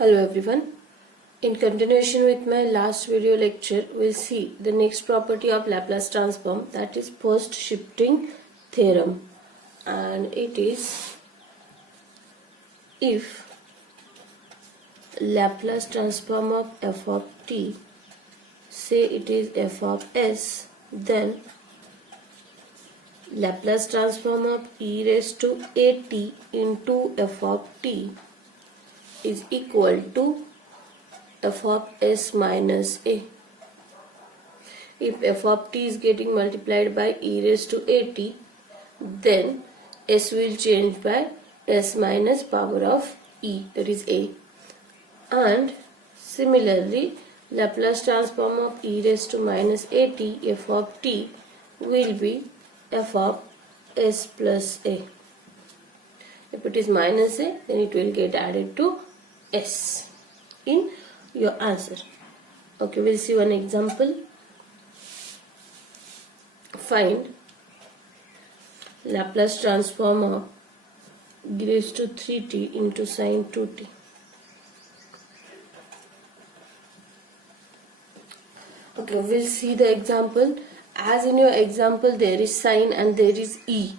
Hello everyone. In continuation with my last video lecture, we'll see the next property of Laplace transform, that is post-shifting theorem, and it is if Laplace transform of f of t, say it is f of s, then Laplace transform of e raised to at into f of t is equal to f of s minus a. If f of t is getting multiplied by e raised to at, then s will change by s minus power of e, that is a. And similarly, Laplace transform of e raised to minus at f of t will be f of s plus a. If it is minus a, then it will get added to s in your answer. Okay, we'll see one example. Find Laplace transform of e raised to 3t into sine 2t. Okay, we'll see the example. As in your example, there is sine and there is e.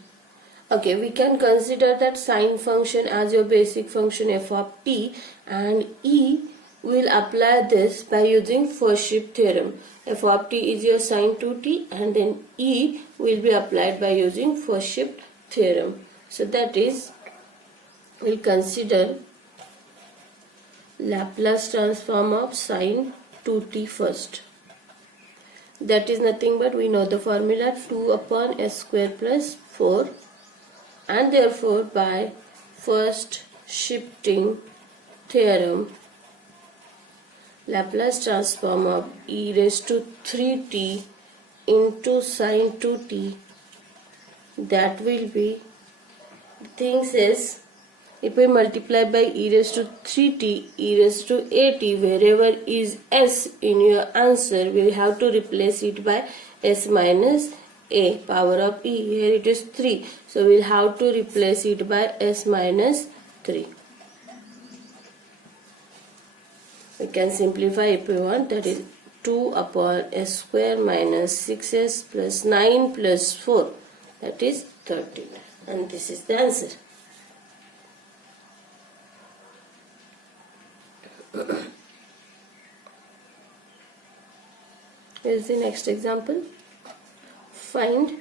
Okay, we can consider that sine function as your basic function f of t, and e will apply this by using first shift theorem. F of t is your sine 2t, and then e will be applied by using first shift theorem. So that is, we'll consider Laplace transform of sine 2t first. That is nothing but, we know the formula, 2 upon s square plus 4, and therefore by first shifting theorem, Laplace transform of e raised to 3t into sine 2t, that will be, the thing says, if we multiply by e raised to 3t, e raised to at, wherever is s in your answer, we have to replace it by s minus a, power of e. Here it is 3, so we'll have to replace it by s minus 3. We can simplify if we want, that is 2 upon s square minus 6s plus 9 plus 4, that is 13, and this is the answer. Here's the next example. Find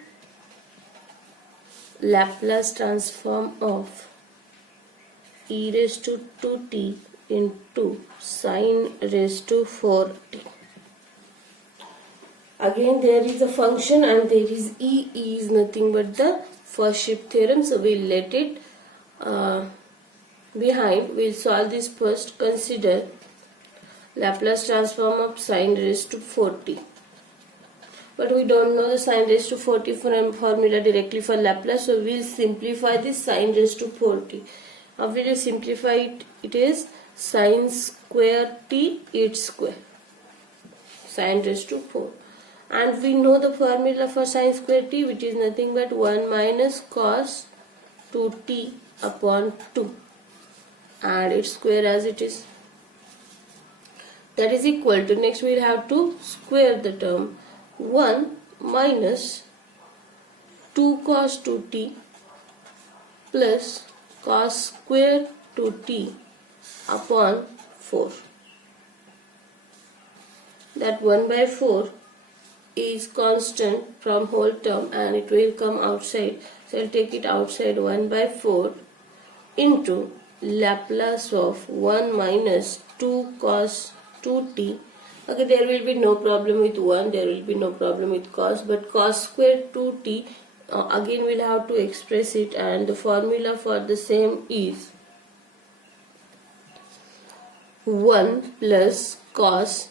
Laplace transform of e raised to 2t into sine raised to 4t. Again there is a function and there is e. E is nothing but the first shift theorem, so we'll let it behind. We'll solve this first. Consider Laplace transform of sine raised to 4t. But we don't know the sine raised to 4t formula directly for Laplace, so we'll simplify this sine raised to 4t. How will you simplify it? It is sine square t its square, sine raised to 4. And we know the formula for sine square t, which is nothing but 1 minus cos 2t upon 2. Add its square as it is. That is equal to, next we will have to square the term, 1 minus 2 cos 2t plus cos square 2t upon 4. That 1 by 4 is constant from whole term and it will come outside. So I'll take it outside, 1 by 4 into Laplace of 1 minus 2 cos 2t. Okay, there will be no problem with 1, there will be no problem with cos, but cos square 2t, again we'll have to express it, and the formula for the same is 1 plus cos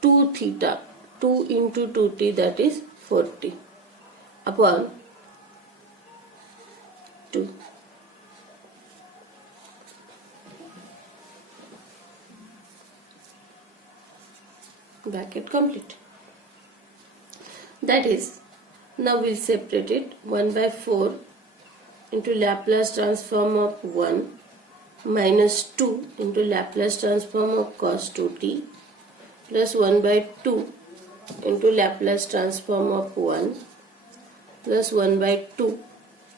2 theta, 2 into 2t, that is 4t, upon 2. Bracket complete. That is, now we'll separate it, 1 by 4 into Laplace transform of 1 minus 2 into Laplace transform of cos 2t plus 1 by 2 into Laplace transform of 1 plus 1 by 2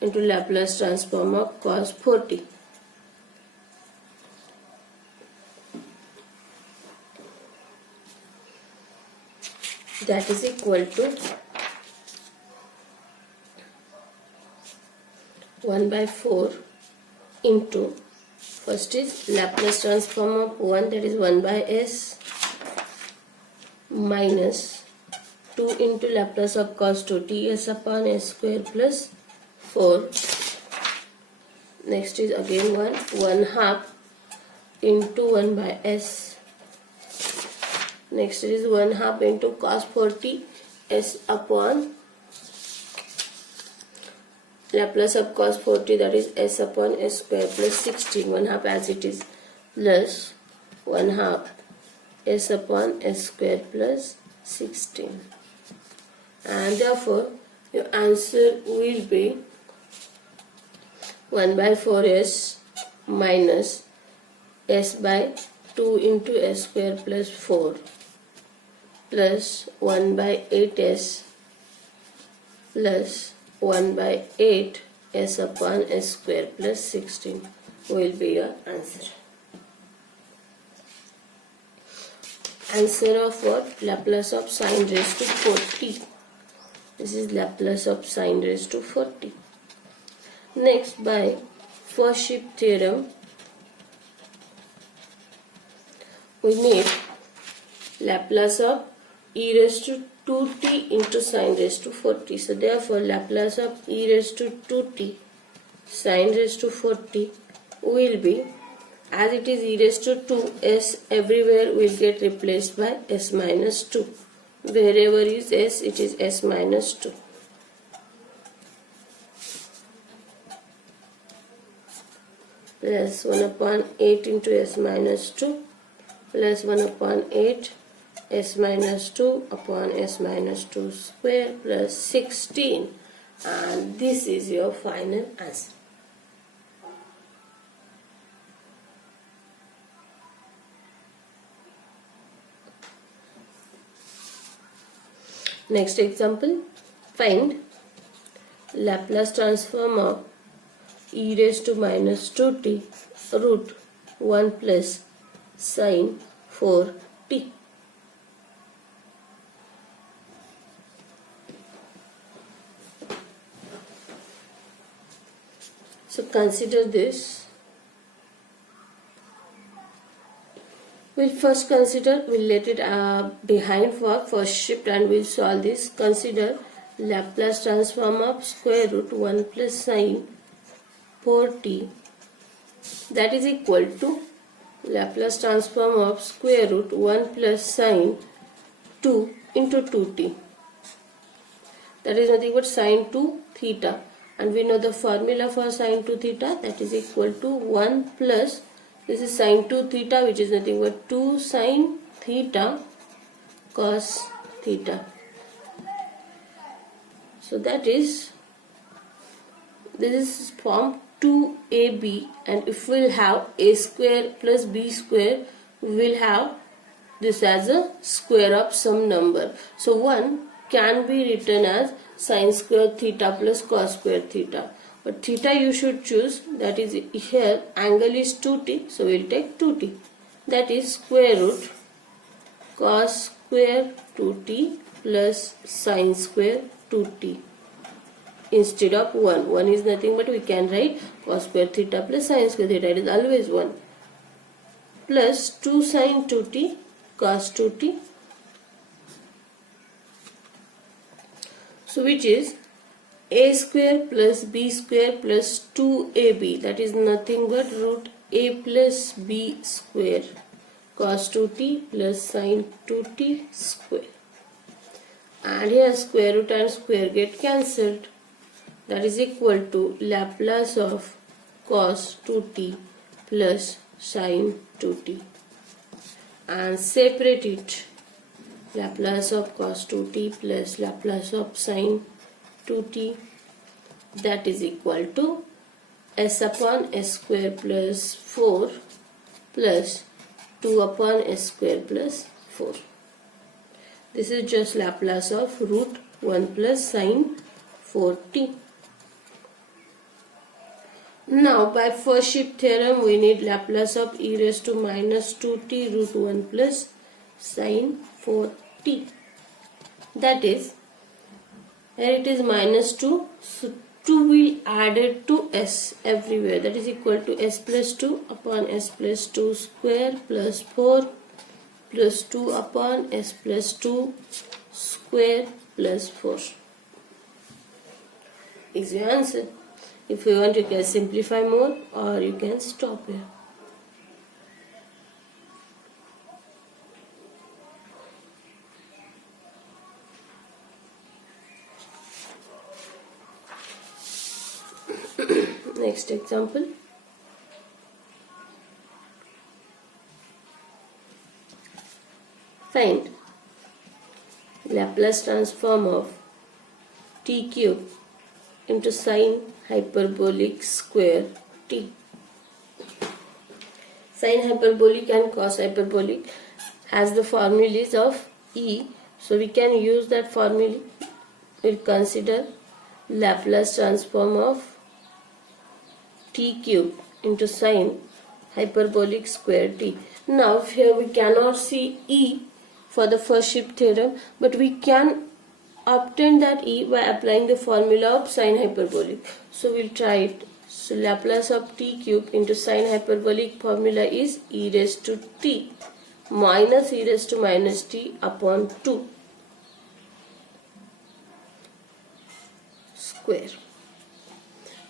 into Laplace transform of cos 4t. That is equal to 1 by 4 into, first is Laplace transform of 1, that is 1 by s, minus 2 into Laplace of cos 2t, s upon s square plus 4. Next is again 1 half into 1 by s. Next is 1 half into cos 4t, s upon Laplace of cos 4t, that is s upon s square plus 16, 1 half as it is, plus 1 half s upon s square plus 16. And therefore your answer will be 1 by 4s minus s by 2 into s square plus 4 plus 1 by 8s plus 1 by 8 s upon s square plus 16 will be your answer. Answer of what? Laplace of sine raised to 4t. This is Laplace of sine raised to 4t. Next, by first shift theorem, we need Laplace of e raised to 2t into sine raised to 4t. So therefore Laplace of e raised to 2t sine raised to 4t will be, as it is e raised to 2, s everywhere will get replaced by s minus 2. Wherever is s, it is s minus 2. Plus 1 upon 8 into s minus 2 plus 1 upon 8 s minus 2 upon s minus 2 square plus 16, and this is your final answer. Next example, find Laplace transform of e raised to minus 2t root 1 plus sine 4t. So consider this. We'll first consider, we'll let it behind for first shift and we'll solve this. Consider Laplace transform of square root 1 plus sine 4t, that is equal to Laplace transform of square root 1 plus sine 2 into 2t. That is nothing but sine 2 theta. And we know the formula for sine 2 theta, that is equal to 1 plus, this is sine 2 theta, which is nothing but 2 sine theta cos theta. So that is, this is form 2ab, and if we will have a square plus b square, we will have this as a square of some number. So 1 can be written as sine square theta plus cos square theta. But theta you should choose, that is here angle is 2t, so we will take 2t. That is square root cos square 2t plus sine square 2t. Instead of 1, 1 is nothing but we can write cos square theta plus sine square theta, it is always 1. Plus 2 sine 2t cos 2t. So which is a square plus b square plus 2ab, that is nothing but root a plus b square cos 2t plus sin 2t square. And here square root and square get cancelled. That is equal to Laplace of cos 2t plus sin 2t. And separate it. Laplace of cos 2t plus Laplace of sin 2t, that is equal to s upon s square plus 4 plus 2 upon s square plus 4. This is just Laplace of root 1 plus sine 4t. Now by first shift theorem we need Laplace of e raised to minus 2t root 1 plus sine 4t. That is, here it is minus 2, so 2 will add it to s everywhere, that is equal to s plus 2 upon s plus 2 square plus 4 plus 2 upon s plus 2 square plus 4 is your answer. If you want, you can simplify more or you can stop here. Next example. Find Laplace transform of t cube into sine hyperbolic square t. Sine hyperbolic and cos hyperbolic has the formulas of e, so we can use that formula. We'll consider Laplace transform of t cube into sine hyperbolic square t. Now here we cannot see e for the first shift theorem, but we can obtain that e by applying the formula of sine hyperbolic. So we'll try it. So Laplace of t cube into sine hyperbolic formula is e raised to t minus e raised to minus t upon 2 square.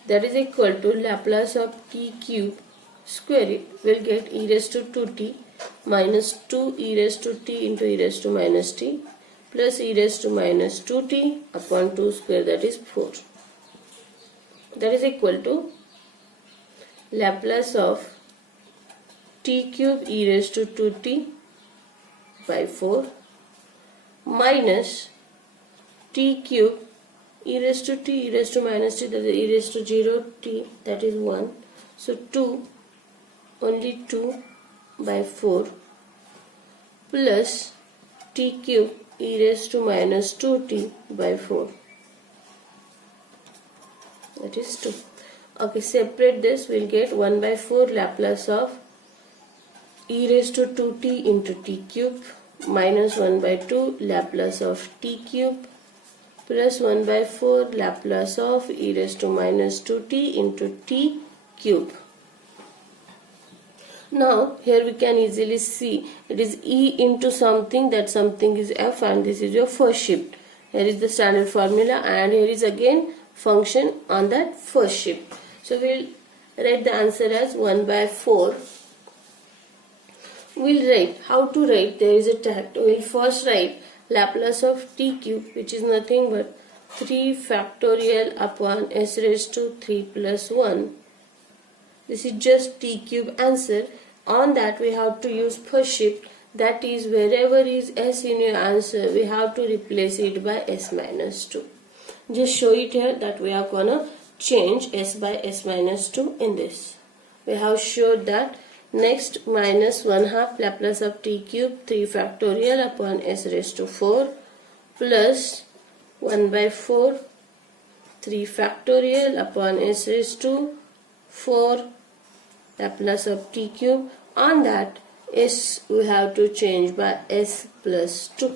That is equal to Laplace of t cube square it will get e raised to 2t minus 2 e raised to t into e raised to minus t plus e raised to minus 2t upon 2 square, that is 4. That is equal to Laplace of t cube e raised to 2t by 4 minus t cube e raised to t e raised to minus t, that is e raised to 0 t, that is 1. So 2, only 2 by 4 plus t cube e raised to minus 2t by 4, that is 2. Okay, separate this, we'll get 1 by 4 Laplace of e raised to 2t into t cube minus 1 by 2 Laplace of t cube plus 1 by 4 Laplace of e raised to minus 2t into t cube. Now here we can easily see it is e into something, that something is f, and this is your first shift. Here is the standard formula and here is again function on that first shift. So we'll write the answer as 1 by 4. We'll write, how to write, there is a tact. We'll first write Laplace of t cube, which is nothing but 3 factorial upon s raised to 3 plus 1. This is just t cube answer. On that we have to use first shift, that is wherever is s in your answer we have to replace it by s minus 2. Just show it here that we are gonna change s by s minus 2 in this. We have showed that. Next, minus 1/2 Laplace of t cube 3 factorial upon s raised to 4 plus 1 by 4 3 factorial upon s raised to 4 Laplace of t cube. On that s we have to change by s plus 2.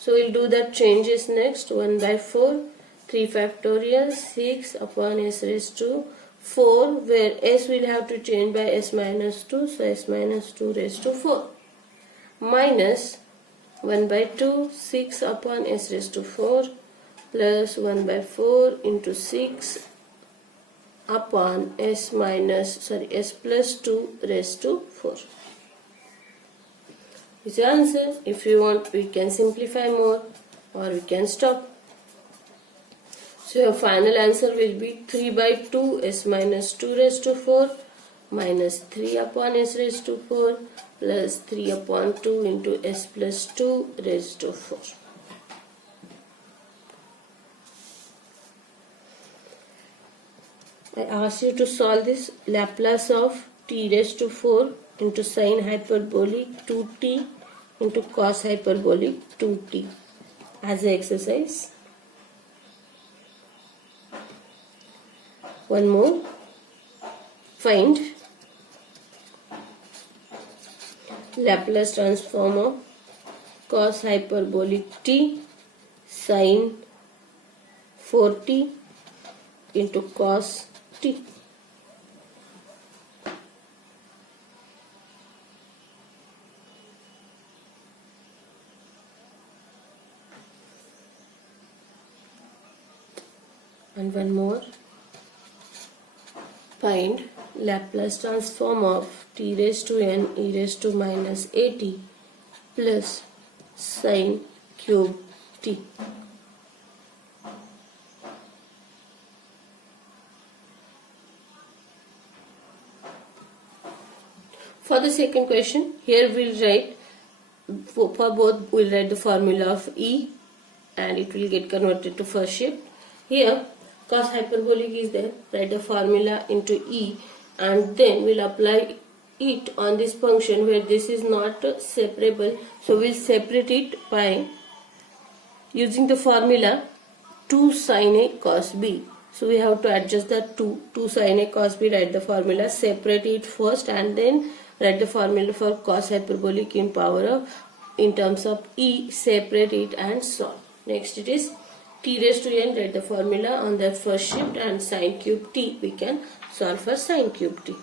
So we'll do the changes next. 1 by 4 3 factorial 6 upon s raised to 4, where s will have to change by s minus 2, so s minus 2 raised to 4 minus 1 by 2 6 upon s raised to 4 plus 1 by 4 into 6 upon s plus 2 raised to 4 is the answer. If you want, we can simplify more or we can stop. So your final answer will be 3 by 2 s minus 2 raised to 4 minus 3 upon s raised to 4 plus 3 upon 2 into s plus 2 raised to 4. I asked you to solve this Laplace of t raised to 4 into sine hyperbolic 2t into cos hyperbolic 2t as an exercise. One more. Find Laplace transform of cos hyperbolic t sine 4t into cos t. And one more. Find Laplace transform of t raised to n e raised to minus at plus sine cube t. For the second question, here we'll write, for both we'll write the formula of E and it will get converted to first shift. Here cos hyperbolic is there, write the formula into E and then we'll apply it on this function where this is not separable. So we'll separate it by using the formula 2 sin A cos B. So we have to adjust the 2 sin A cos B, write the formula, separate it first and then write the formula for cos hyperbolic in power of, in terms of E, separate it and solve. Next it is t raised to n, write the formula on the first shift and sine cube t, we can solve for sine cube t.